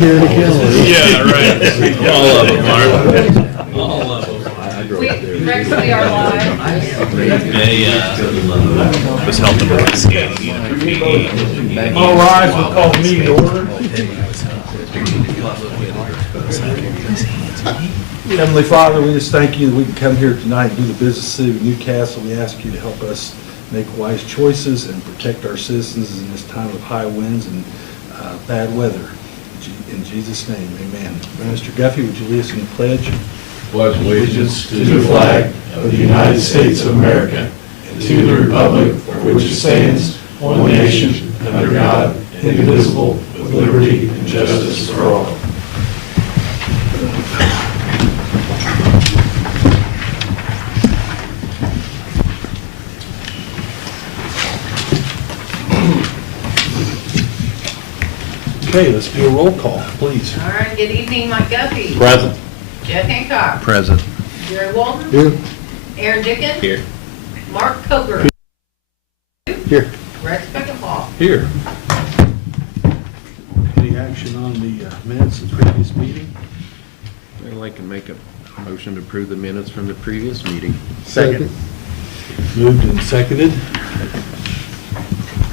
Here to kill. Yeah, right. All of them are. All of them. Rex, we are live. They was helping with the scanning unit for PE. All rise, we'll call the meeting to order. Heavenly Father, we just thank you that we can come here tonight and do the business of the city of Newcastle. We ask you to help us make wise choices and protect our citizens in this time of high winds and bad weather. In Jesus' name, amen. Mr. Guffey, would you lead us in the pledge? Pledge allegiance to the flag of the United States of America and to the republic for which it stands, one nation, under God, indivisible, with liberty and justice for all. Okay, let's do a roll call, please. All right, good evening, Mike Guffey. Present. Jeff Hancock. Present. Jerry Walton. Here. Aaron Dickens. Here. Mark Coker. Here. Rex Beckenpaul. Here. Any action on the minutes of the previous meeting? I'd like to make a motion to approve the minutes from the previous meeting. Second. Moved and seconded.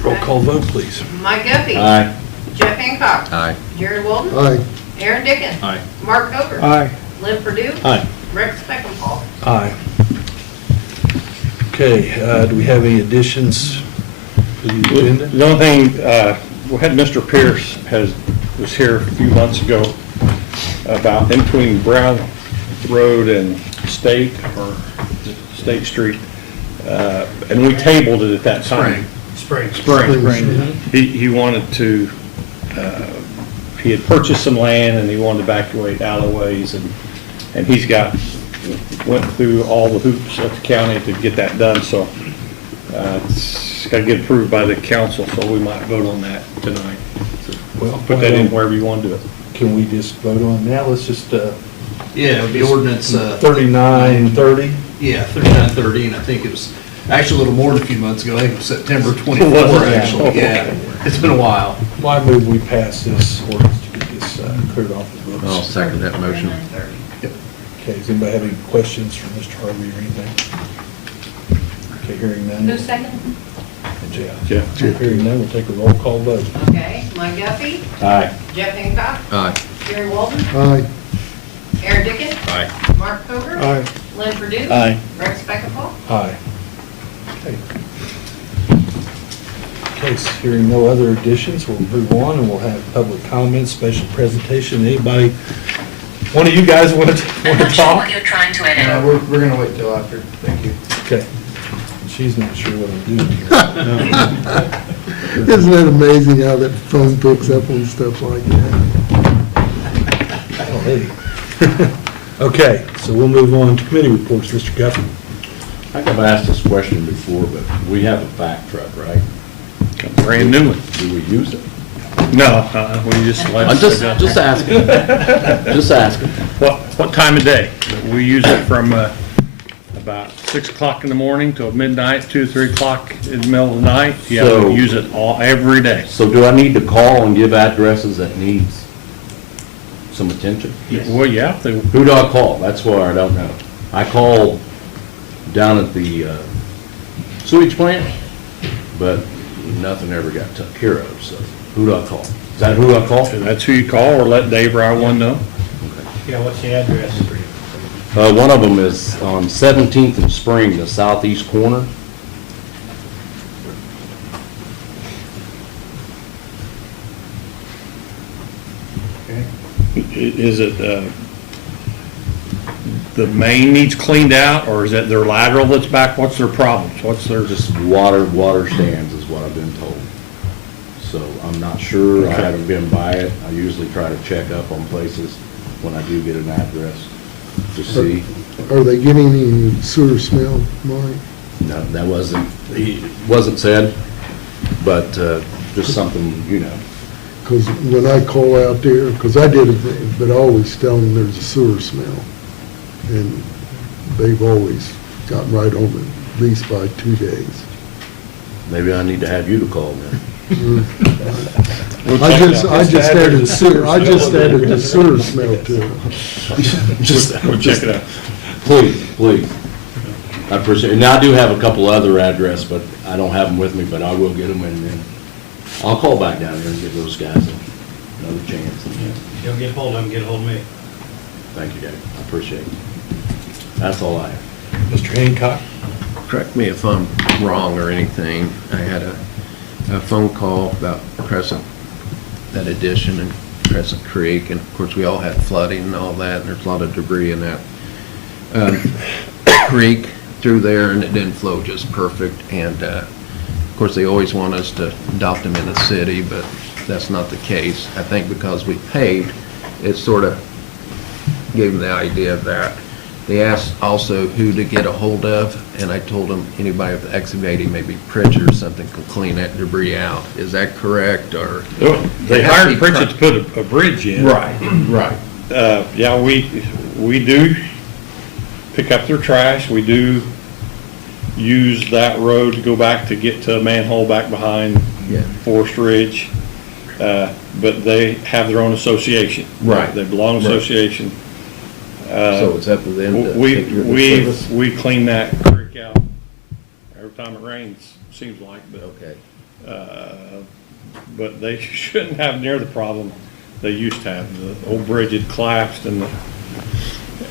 Roll call vote, please. Mike Guffey. Aye. Jeff Hancock. Aye. Jerry Walton. Aye. Aaron Dickens. Aye. Mark Coker. Aye. Lynn Purdue. Aye. Rex Beckenpaul. Aye. Okay, do we have any additions to the agenda? The only thing, we had Mr. Pierce was here a few months ago about in between Brown Road and State Street, and we tabled it at that time. Spring. He wanted to, he had purchased some land and he wanted to evacuate alleyways, and he's went through all the hoops of the county to get that done, so it's got to get approved by the council, so we might vote on that tonight. Well, Put that in wherever you want to do it. Can we just vote on it now? Let's just, Yeah, it would be ordinance, 3930. yeah, 3930, and I think it was actually a little more than a few months ago, I think it was September 24, Was it? actually, Okay. yeah. It's been a while. Why move we pass this ordinance to get this cleared off the books? I'll second that motion. 39:30. Okay, does anybody have any questions for Mr. Harvey or anything? Okay, hearing none. Who's second? Jeff. Hearing none, we'll take a roll call vote. Okay, Mike Guffey. Aye. Jeff Hancock. Aye. Jerry Walton. Aye. Aaron Dickens. Aye. Mark Coker. Aye. Lynn Purdue. Aye. Rex Beckenpaul. Aye. Okay. Okay, so hearing no other additions, we'll move on and we'll have public comments, special presentation. Anybody, one of you guys want to I'm not sure talk? what you're trying to edit. We're gonna wait till after, thank you. Okay. She's not sure what I'm doing here. Isn't that amazing how that phone picks up on stuff like that? Oh, hey. Okay, so we'll move on to committee reports. Mr. Guffey. I think I've asked this question before, but we have a vac truck, right? Brand new one. Do we use it? No, we just let I'm it just go. asking. Just asking. What time of day? We use it from about 6 o'clock in the morning till midnight, 2, 3 o'clock in the middle of the night. Yeah, So- we use it every day. So do I need to call and give addresses that needs some attention? Well, yeah, Who do I call? That's why I don't know. I called down at the sewage plant, but nothing ever got took care of, so who do I call? Is that who I call? that's who you call, or let Dave or I one know. Yeah, what's the address? One of them is on 17th and Spring, the southeast corner. Is it, the main needs cleaned out, or is it their lateral that's back? What's their problems? What's their, Just water stands is what I've been told. So I'm not sure, I Okay. haven't been by it. I usually try to check up on places when I do get an address to see. Are they getting any sewer smell, Mike? No, that wasn't said, but just something, you know. Because when I call out there, because I did it, but I always tell them there's a sewer smell. And they've always gotten right on it, at least by 2 days. Maybe I need to have you to call then. I just added the sewer smell to it. We'll check it out. Please. I appreciate it. Now, I do have a couple other addresses, but I don't have them with me, but I will get them, and then I'll call back down here and give those guys another chance. You'll get hold of them, get hold of me. Thank you, Dave. I appreciate it. That's all I have. Mr. Hancock? Correct me if I'm wrong or anything. I had a phone call about Crescent, that addition in Crescent Creek, and of course, we all had flooding and all that, and there's a lot of debris in that creek through there, and it didn't flow just perfect. And of course, they always want us to adopt them in the city, but that's not the case. I think because we paved, it sort of gave them the idea of that. They asked also who to get a hold of, and I told them anybody with excavating, maybe Pritchard or something, could clean that debris out. Is that correct, or? They hired Pritchard to put a bridge in. Right. Yeah, we do pick up their trash. We do use that road to go back to get to a manhole back behind Yeah. Forest Ridge. But they have their own association. Right. They belong to Right. association. So it's up to them to take care of the service? We clean that creek out every time it rains, seems like, but. Okay. But they shouldn't have near the problem they used to have. The old bridge had collapsed, and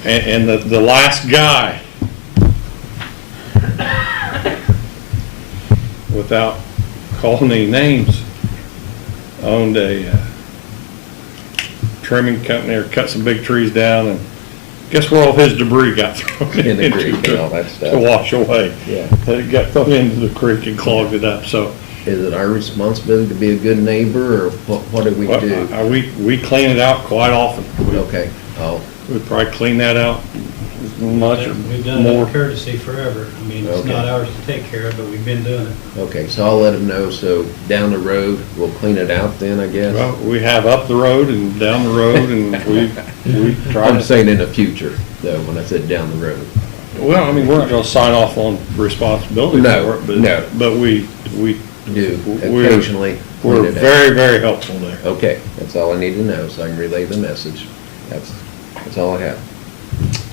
the last guy, without calling any names, owned a trimming company or cut some big trees down, and guess where all his debris got thrown In the into creek and all that stuff. to wash away. Yeah. It got thrown into the creek and clogged it up, so. Is it our responsibility to be a good neighbor, or what do we do? Well, we clean it out quite often. Okay, We'd probably clean that out much or We've done it more. out of courtesy forever. I mean, it's Okay. not ours to take care of, but we've been doing it. okay, so I'll let them know, so down the road, we'll clean it out then, I guess? Well, we have up the road and down the road, and we try I'm to, saying in the future, though, when I said down the road. well, I mean, we're not gonna sign off on responsibility No, for it, no. but we Do we're- occasionally clean we're it out. very, very helpful there. Okay, that's all I need to know, so I can relay the message. That's all I have.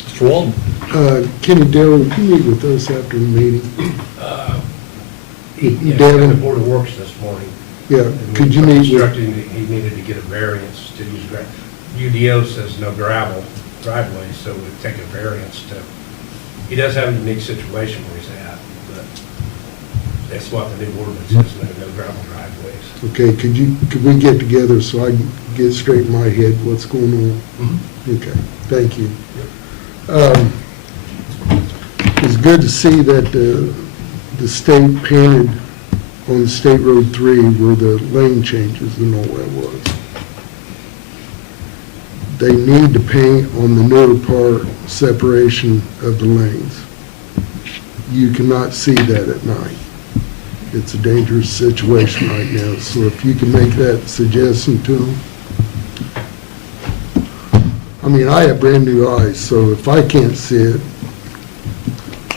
Mr. Walden? Kenny Dillon, can you meet with us after the meeting? Yeah, Devin? the Board of Works this morning. Yeah, could you meet with, Instructing that he needed to get a variance to use UDO says no gravel driveway, so we'd take a variance to, he does have a unique situation where he's at, but that's what the new ordinance is, no gravel driveways. okay, could we get together so I can get straight in my head what's going on? Okay, thank you. It's good to see that the state painted on State Road 3 where the lane changes and all that was. They need to paint on the newer part, separation of the lanes. You cannot see that at night. It's a dangerous situation right now, so if you can make that suggestion to them. I mean, I have brand new eyes, so if I can't see it,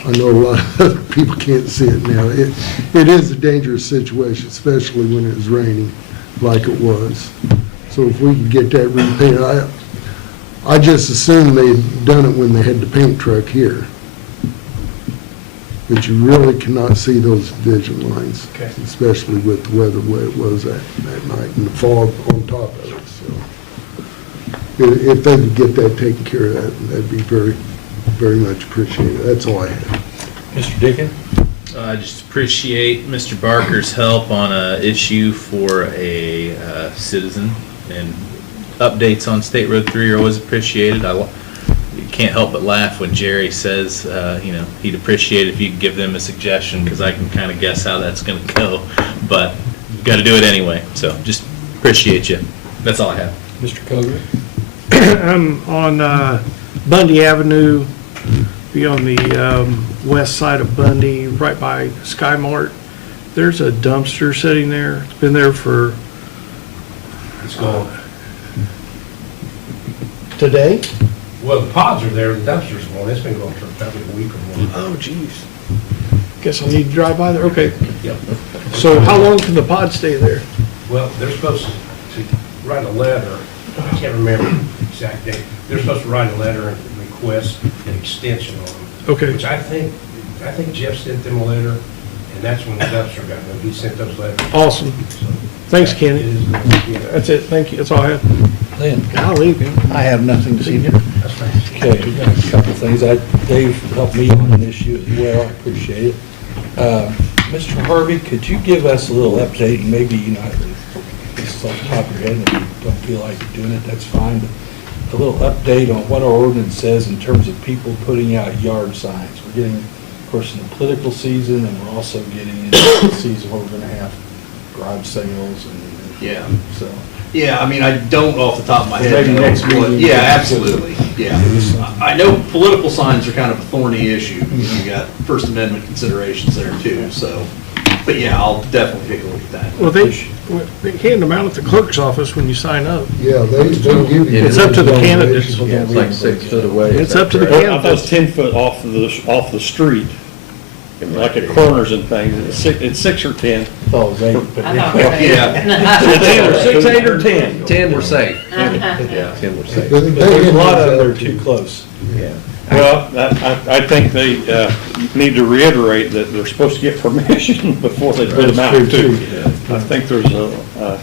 I know a lot of other people can't see it now. It is a dangerous situation, especially when it was raining like it was. So if we could get that repainted, I just assumed they'd done it when they had the paint truck here. But you really cannot see those division lines, Okay. especially with the weather the way it was that night and the fog on top of it, so. If they could get that taken care of, that'd be very, very much appreciated. That's all I have. Mr. Dickon? I just appreciate Mr. Barker's help on a issue for a citizen, and updates on State Road 3 are always appreciated. You can't help but laugh when Jerry says, he'd appreciate it if you could give them a suggestion, because I can kind of guess how that's going to go, but you've got to do it anyway, so just appreciate you. That's all I have. Mr. Coger? On Bundy Avenue, be on the west side of Bundy, right by Sky Mart. There's a dumpster sitting there. It's been there for It's gone. today. Well, the pods are there, the dumpster's gone, it's been going for probably a week or more. Oh, geez. Guess I'll need to drive by there. Okay. Yep. So how long can the pod stay there? Well, they're supposed to write a letter, I can't remember the exact date. They're supposed to write a letter and request an extension on them. Okay. Which I think Jeff sent them a letter, and that's when the dumpster got moved. He sent those letters. Awesome. So, Thanks, it Kenny. is, yeah, That's it. Thank you. That's all I have. Lynn? Golly, man. I have nothing this evening. that's right. Okay, we got a couple of things. Dave helped me on an issue as well, I appreciate it. Mr. Harvey, could you give us a little update, and maybe, this is off the top of your head, and if you don't feel like doing it, that's fine, but a little update on what our ordinance says in terms of people putting out yard signs. We're getting, of course, in the political season, and we're also getting into the season where we're gonna have garage sales and. Yeah. So. Yeah, I mean, I don't off the top of my head. Maybe know next what- meeting. Yeah, absolutely, yeah. I know political signs are kind of a thorny issue. You got First Amendment considerations there too, so, but yeah, I'll definitely take a look at that. Well, they hand them out at the clerk's office when you sign up. Yeah, they give you. It's up to the candidate. Yeah, it's like 6 foot away. It's up to the Well, I thought it's candidates. 10 foot off the street, like at corners and things. It's 6 or 10. Oh, they, but. Yeah. It's either 6, 8, or 10. 10 were safe. Yeah, 10 were safe. But they There's a lot of them that are give too close. Yeah. Well, I think they need to reiterate that they're supposed to get permission before they put them out That's true, too. too. I think there's a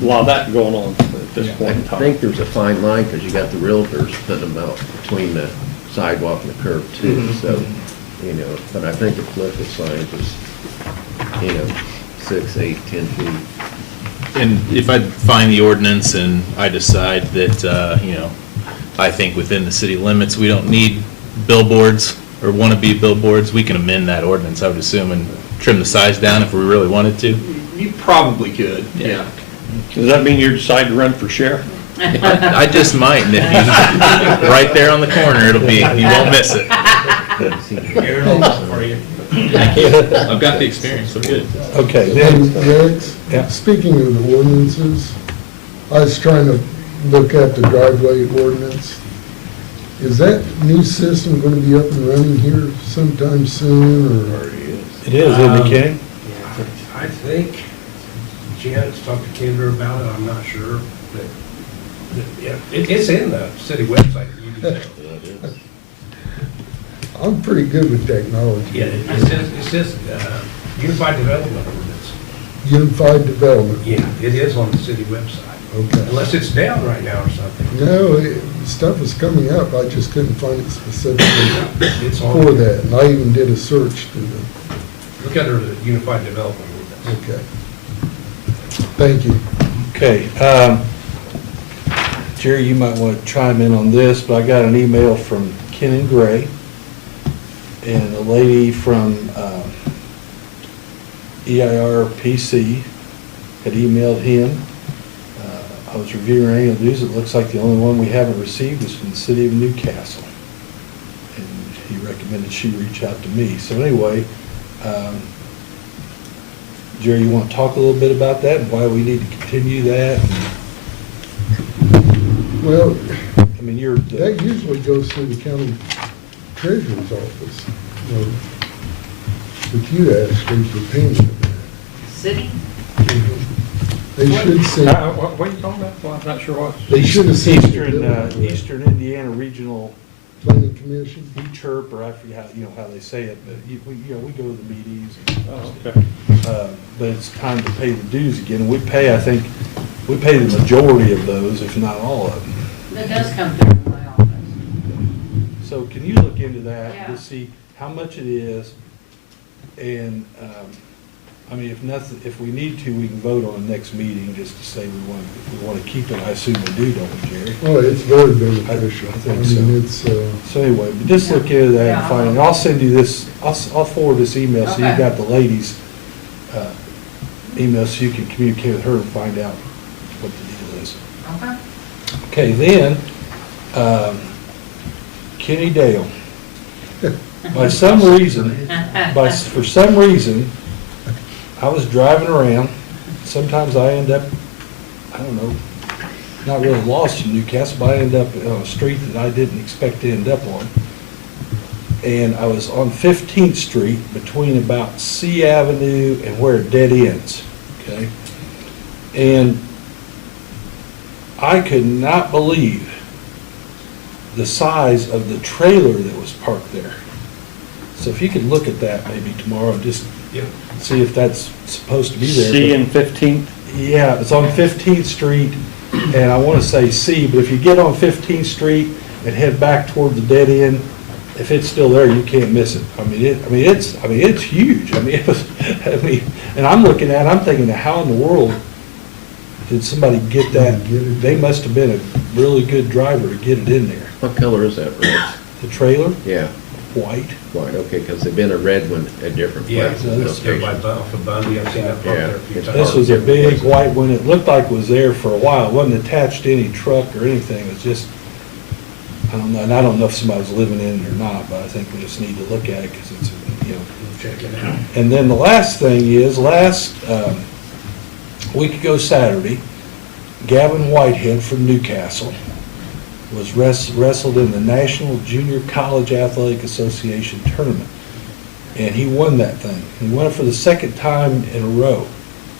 lot of that going on at this I point in time. think there's a fine line, because you got the realtors putting them out between the sidewalk and the curb too, so, but I think the political signs is, 6, 8, 10 feet. And if I find the ordinance and I decide that, I think within the city limits, we don't need billboards or want to be billboards, we can amend that ordinance, I would assume, and trim the size down if we really wanted to. You probably could, yeah. Does that mean you decide to run for sheriff? I just might, and if you, right there on the corner, it'll be, you won't miss it. Aaron, I'll for you. I've got the experience, so good. Okay, And then, Rex, Yeah. speaking of the ordinances, I was trying to look at the driveway ordinance. Is that new system going to be up and running here sometime soon, or? it is, isn't it, Kenny? I think Janet's talked to Kendra about it, I'm not sure, but, yeah, it's in the city website. You can tell. I'm pretty good with technology. Yeah, it says Unified Development Ordinance. Unified Development, Yeah, it is on the city website, okay. unless it's down right now or something. No, stuff is coming up, I just couldn't find it specifically It's on. for that, and I even did a search through the, Look under the Unified Development Ordinance. okay. Thank you. Okay, Jerry, you might want to chime in on this, but I got an email from Ken and Gray, and a lady from EIRPC had emailed him. I was reviewing our annual news, it looks like the only one we haven't received is from the city of Newcastle. And he recommended she reach out to me. So anyway, Jerry, you want to talk a little bit about that and why we need to continue that? Well, I mean, you're, that usually goes through the county treasurer's office. But you asked for opinion of that. City? They should send, What are you talking about? Well, I'm not sure what. they should have sent Eastern Indiana Regional Planning Commission. E-Chirp, or I forget how they say it, but we go to the meetings. And, Oh, okay. but it's time to pay the dues again. We pay, I think, we pay the majority of those, if not all of them. That does come through my office. So can you look into that Yeah. to see how much it is? And, I mean, if nothing, if we need to, we can vote on the next meeting just to say if we want to keep it. I assume we do, don't we, Jerry? Oh, it's very beneficial. I think so. mean, it's, So anyway, but just look into that and find, and I'll send you this, I'll forward this email so you've Okay. got the ladies' email so you can communicate with her and find out what the deal is. Okay. Okay, then, Kenny Dale. By some reason, for some reason, I was driving around. Sometimes I end up, I don't know, not really lost in Newcastle, but I end up on a street that I didn't expect to end up on. and I was on 15th Street between about C Avenue and where it dead ends, okay? And I could not believe the size of the trailer that was parked there. So if you could look at that maybe tomorrow, just see if that's supposed to be there. C and 15th? Yeah, it's on 15th Street, and I want to say C, but if you get on 15th Street and head back toward the dead end, if it's still there, you can't miss it. It's huge. And I'm looking at it, I'm thinking, how in the world did somebody get that? They must have been a really good driver to get it in there. What color is that red? The trailer, Yeah, white. white, okay, because they've been a red one at different Yeah, places. they're by off of Bundy, I've seen that parked there a few times. This was a big white one. It looked like it was there for a while. It wasn't attached to any truck or anything. It was just, I don't know, and I don't know if somebody's living in it or not, but I think we just need to look at it because it's, Check it out. And then the last thing is, last week ago Saturday, Gavin Whitehead from Newcastle was wrestled in the National Junior College Athletic Association tournament. And he won that thing. He won it for the second time in a row.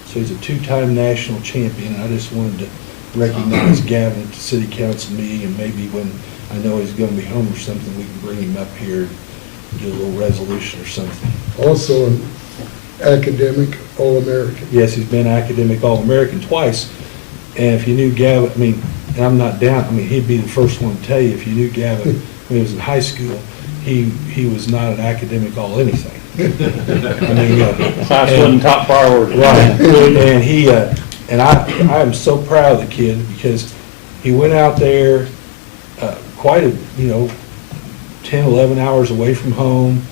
So he's a two-time national champion. I just wanted to recognize Gavin at the city council meeting, and maybe when I know he's gonna be home or something, we can bring him up here and do a little resolution or something. Also an academic All-American. Yes, he's been academic All-American twice. And if you knew Gavin, and I'm not down, he'd be the first one to tell you, if you knew Gavin when he was in high school, he was not an academic All-Anything. Class wasn't top priority. Right, and I am so proud of the kid because he went out there quite 10, 11 hours away from home,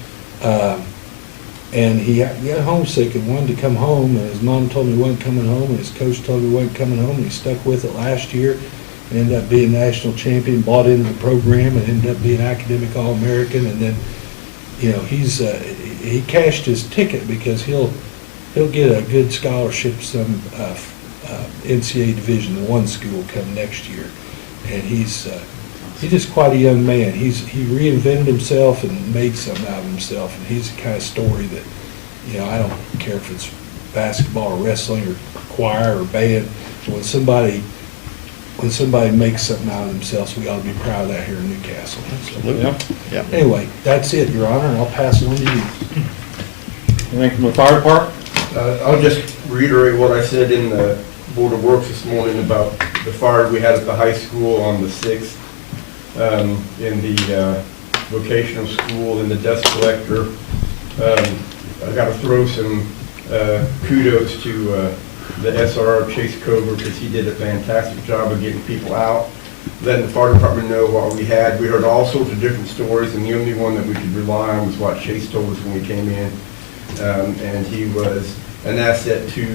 and he got homesick and wanted to come home, and his mom told him he wasn't coming home, and his coach told him he wasn't coming home, and he stuck with it last year, and ended up being national champion, bought into the program, and ended up being academic All-American, and then, he cashed his ticket because he'll get a good scholarship to some NCAA Division I school come next year, and he's just quite a young man. He reinvented himself and made something out of himself, and he's the kind of story that, I don't care if it's basketball or wrestling or choir or band, when somebody makes something out of themselves, we ought to be proud of that here in Newcastle. So, anyway, that's it, Your Honor, and I'll pass it on to you. Anything from the fire department? I'll just reiterate what I said in the Board of Works this morning about the fire we had at the high school on the 6th, in the vocational school, in the dust collector. I got to throw some kudos to the SRO Chase Cover, because he did a fantastic job of getting people out, letting the fire department know what we had. We heard all sorts of different stories, and the only one that we could rely on was what Chase told us when we came in. And he was an asset to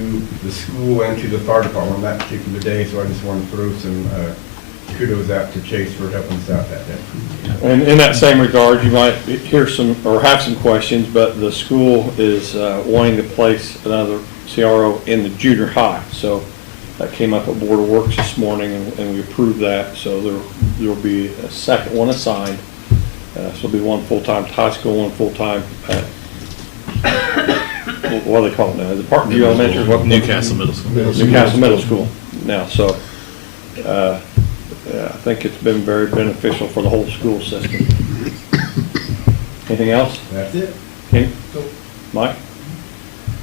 the school and to the fire department on that particular day, so I just want to throw some kudos out to Chase for helping us out that day. And in that same regard, you might hear some, or have some questions, but the school is wanting to place another CRO in the junior high. So that came up at Board of Works this morning, and we approved that. So there'll be a second one assigned. So it'll be one full-time at high school, one full-time at, what do they call it now? Is it Parkview Elementary? Newcastle Middle School. Newcastle Middle School now. So I think it's been very beneficial for the whole school system. Anything else? That's it. Kenny? Mike?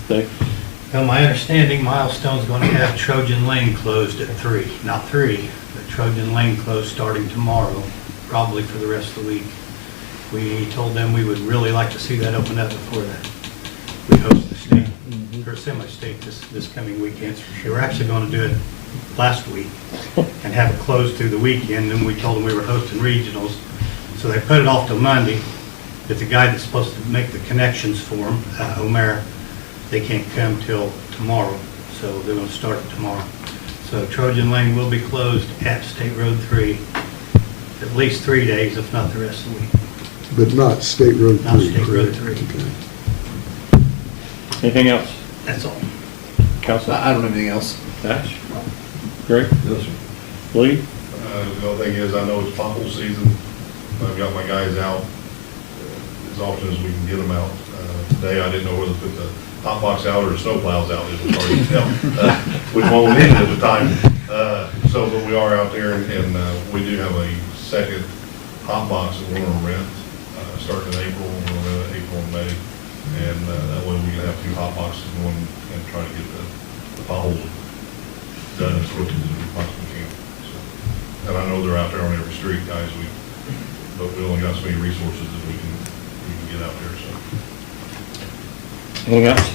Dave? Well, my understanding, Milestone's going to have Trojan Lane closed at 3. Not 3, but Trojan Lane closed starting tomorrow, probably for the rest of the week. We told them we would really like to see that open up before we host the state, or semi-state this coming weekend. We were actually going to do it last week and have it closed through the weekend, and we told them we were hosting regionals. So they put it off till Monday, but the guy that's supposed to make the connections for them, Omer, they can't come till tomorrow, so they're going to start it tomorrow. So Trojan Lane will be closed at State Road 3 at least 3 days, if not the rest of the week. But not State Road 3. Not State Road correct? 3. Okay. Anything else? That's all. Council? I don't have anything else. Nash? Greg? Yes, sir. Lee? The other thing is, I know it's pothole season. I've got my guys out. as often as we can get them out. Today, I didn't know whether to put the hot box out or the snow plows out, it was hard to tell which one we needed at the time. So, but we are out there, and we do have a second hot box that we're gonna rent, starting in April, we're gonna rent it April and May. And that way we can have 2 hot boxes going and try to get the potholes done as quickly as we possibly can. So, and I know they're out there on every street, guys, but we only got so many resources that we can get out there, so. Anything else?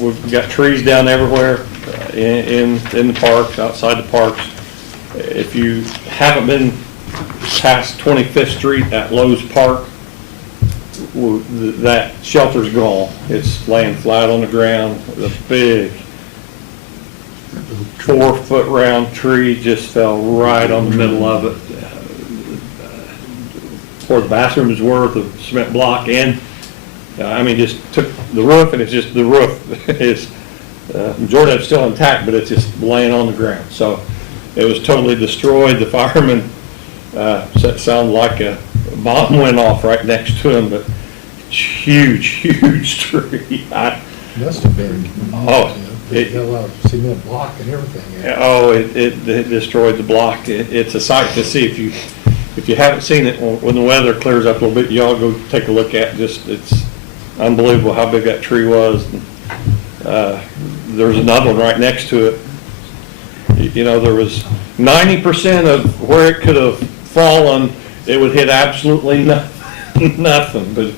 We've got trees down everywhere, in the parks, outside the parks. If you haven't been past 25th Street at Lowe's Park, that shelter's gone. It's laying flat on the ground. The big 4-foot round tree just fell right on the middle of it. Where the bathrooms were, the cement block, and just took the roof, and it's just the roof is majority of it's still intact, but it's just laying on the ground. So it was totally destroyed. The fireman said it sounded like a bomb went off right next to him, but huge tree. Must have been. It fell out, cement block and everything. It destroyed the block. It's a sight to see. If you haven't seen it, when the weather clears up a little bit, y'all go take a look at it. It's unbelievable how big that tree was. There's another one right next to it. There was 90% of where it could have fallen, it would hit absolutely nothing. But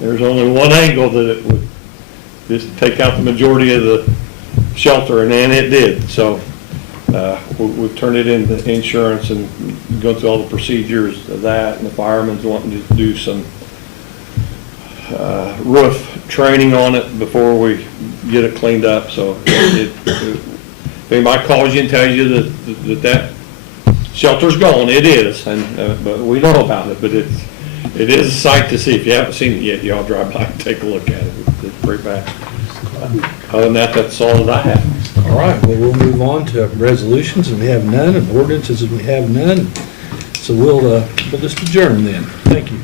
there's only one angle that it would just take out the majority of the shelter, and then it did. So we've turned it into insurance and go through all the procedures of that, and the firemen's wanting to do some roof training on it before we get it cleaned up. So if anybody calls you and tells you that shelter's gone, it is, but we know about it. But it is a sight to see. If you haven't seen it yet, y'all drive by and take a look at it. It's pretty bad. Other than that, that's all that I have. All right, well, we'll move on to resolutions, and we have none, and ordinances, and we have none. So we'll just adjourn then. Thank you.